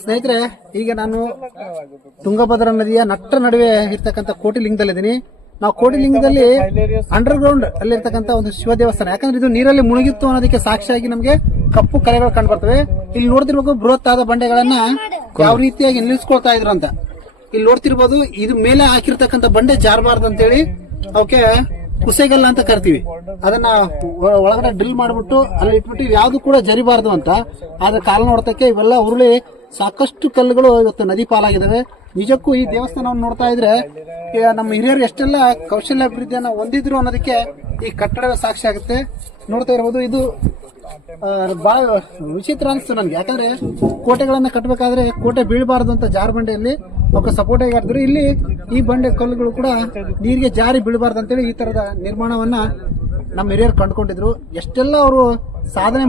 ಸ್ನೇಹಿತರೆ, ಈಗ ನಾನು ತುಂಗಭದ್ರಾ ನದಿಯ ನಟ್ಟ ನಡುವೆ ಇರ್ತಕ್ಕಂಥ ಕೋಟಿಲಿಂಗದಲ್ಲಿದ್ದೀನಿ. ನಾವು ಕೋಟಿಲಿಂಗದಲ್ಲಿ ಅಂಡರ್ ಗ್ರೌಂಡ್ ಅಲ್ಲಿರ್ತಕ್ಕಂಥ ಒಂದು ಶಿವ ದೇವಸ್ಥಾನ. ಯಾಕಂದ್ರೆ ಇದು ನೀರಲ್ಲಿ ಮುಳುಗಿತ್ತು ಅನ್ನೋದಕ್ಕೆ ಸಾಕ್ಷಿಯಾಗಿ ನಮಗೆ ಕಪ್ಪು ಕಲೆಗಳು ಕಂಡು ಬರ್ತವೆ. ಇಲ್ಲಿ ನೋಡ್ತಿರ್ಬೇಕು ಬೃಹತ್ ಆದ ಬಂಡೆಗಳನ್ನ ಯಾವ ರೀತಿಯಾಗಿ ನಿಲ್ಲಿಸ್ಕೊಳ್ತಾ ಇದ್ರು ಅಂತ. ಇಲ್ಲಿ ನೋಡ್ತಿರ್ಬೋದು, ಇದು ಮೇಲೆ ಹಾಕಿರ್ತಕ್ಕಂಥ ಬಂಡೆ ಜಾರಬಾರ್ದು ಅಂತೇಳಿ ಅವಕ್ಕೆ ಕುಸೆಗಲ್ಲ ಅಂತ ಕರಿತೀವಿ. ಅದನ್ನ ಒಳಗಡೆ ಡ್ರಿಲ್ ಮಾಡ್ಬಿಟ್ಟು ಅಲ್ಲಿ ಇಟ್ಬಿಟ್ಟು ಯಾವ್ದು ಕೂಡ ಜರಿಬಾರ್ದು ಅಂತ. ಆದ್ರೆ ಕಾಲ ನೋಡ್ತಕ್ಕೆ ಇವೆಲ್ಲ ಉರುಳಿ ಸಾಕಷ್ಟು ಕಲ್ಲುಗಳು ಇವತ್ತು ನದಿ ಪಾಲಾಗಿದ್ದಾವೆ. ನಿಜಕ್ಕೂ ಈ ದೇವಸ್ಥಾನವನ್ನು ನೋಡ್ತಾ ಇದ್ರೆ ನಮ್ಮ ಹಿರಿಯರು ಎಷ್ಟೆಲ್ಲ ಕೌಶಲ್ಯಾಭಿವೃದ್ಧಿಯನ್ನ ಹೊಂದಿದ್ರು ಅನ್ನೋದಕ್ಕೆ ಈ ಕಟ್ಟಡವೇ ಸಾಕ್ಷಿ ಆಗುತ್ತೆ. ನೋಡ್ತಾ ಇರಬಹುದು, ಇದು ಬಹಳ ವಿಚಿತ್ರ ಅನಿಸ್ತು ನನ್ಗೆ. ಯಾಕಂದ್ರೆ ಕೋಟೆಗಳನ್ನ ಕಟ್ಟಬೇಕಾದ್ರೆ ಕೋಟೆ ಬೀಳಬಾರದು ಅಂತ ಜಾರು ಬಂಡೆಯಲ್ಲಿ ಅವಕ್ಕೆ ಸಪೋರ್ಟ್ ಆಗಿದ್ರು. ಇಲ್ಲಿ ಈ ಬಂಡೆ ಕಲ್ಲುಗಳು ಕೂಡ ನೀರಿಗೆ ಜಾರಿ ಬೀಳಬಾರ್ದು ಅಂತೇಳಿ ಈ ತರದ ನಿರ್ಮಾಣವನ್ನ ನಮ್ಮ ಹಿರಿಯರು ಕಂಡುಕೊಂಡಿದ್ರು. ಎಷ್ಟೆಲ್ಲ ಅವರು ಸಾಧನೆ